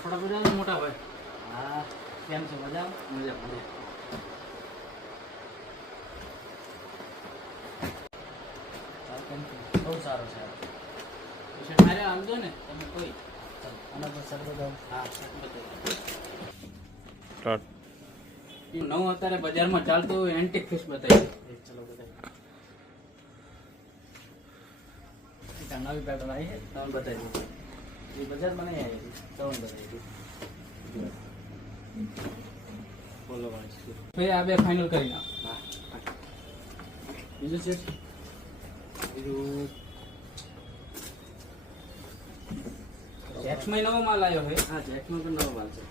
કપડા બધા મોટા ભાઈ. હા કેમ છો મજા મજા મજા. કેમ છો બહુ સારો છે પછી મારે આમ દો ને તમે કોઈ. આના પર સર બતાવો હા બતાવી. નવું અત્યારે બજારમાં ચાલતું હોય એન્ટિક ફિશ બતાવી. ચલો બતાવો એક નવી પેટર્ન આવી છે તમને બતાવી દઉં એ બજારમાં નહીં આવી હતી તમને બતાવી દઉં બોલો ભાઈ ભાઈ આ બે ફાઇનલ કરી નાખો. હા બીજું છે બીજું જેક્સમાં નવો માલ આવ્યો છે. હા જેક્સમાં પણ નવો માલ છે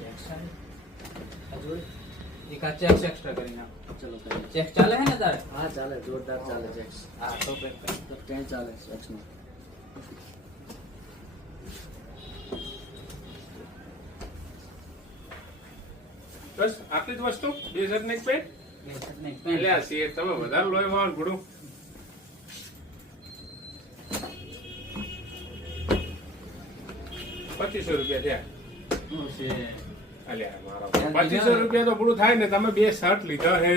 જેક્સ આવે. હજુ એક આ ચેક્સ એક્સ્ટ્રા કરી નાખો. ચલો કરીએ ચેક્સ ચાલે છે ને તારે? હા ચાલે જોરદાર ચાલે જેક્સ હા તો પેક કરી. તો ક્યાંય ચાલે જેક્સમાં બસ આટલી જ વસ્તુ 2 શર્ટ ને એક પેન્ટ બે શર્ટ ને એક એટલે પેન્ટ. આ શેર તમે વધારે લોહી માં ઘોડું ₹2500 થયા. શું છે? અલ્યા મારો ₹2500 તો પૂરું થાય ને. તમે 2 શર્ટ લીધા હે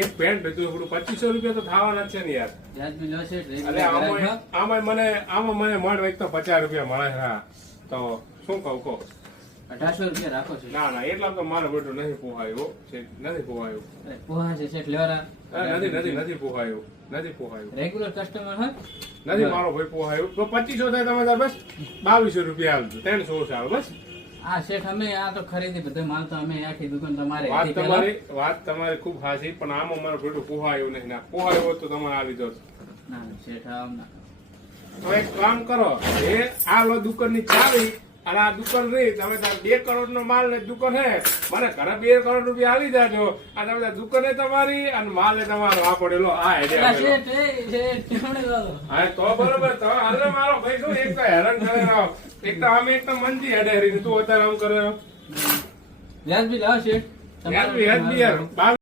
એક પેન્ટ લીધું પૂરું ₹2500 તો થવાના જ છે ને યાર. વ્યાજબી લો છે. એટલે આમાં મને મળે એક તો ₹50 મળે. હા તો શું કહું કહો. 1800 રૂપિયા રાખો છો. ના ના એટલા તો મારો બેટો નથી પોહાયો નથી પોહાયો પોહા છે શેઠ લેવાના. નથી પોહાયો નથી પોહાયો રેગ્યુલર કસ્ટમર હોય નથી મારો ભાઈ પોહાયો તો 2500 થાય તમે તાર બસ ₹2200 આવજો 300 આવે બસ. આ શેઠ અમે આ તો ખરીદી બધો માલ તો અમે આખી દુકાન તમારે વાત તમારી ખૂબ હાચી પણ આમાં મારો બેટો પોહાયો નહીં. ના પોહાયો હોત તો તમારે આવી દો. ના શેઠ આમ ના. તો એક કામ કરો એ આ લો દુકાનની ચાવી અને આ દુકાન રહી તમે 2 કરોડ નો માલ ને દુકાન હે મને ઘરે 2 કરોડ રૂપિયા આવી જાજો. આ તમે દુકાને તમારી અને માલ એ તમારો આ પડેલો આ પેલા શેઠ એ શેઠ કેમણે લાવો? હા તો બરોબર તો હાલે મારો ભાઈ શું એક તો હેરાન કરે એક તો અમે એક તો મંદી હેડે તું અત્યારે આમ કરે વ્યાજબી લાવો શેઠ. યાર યાર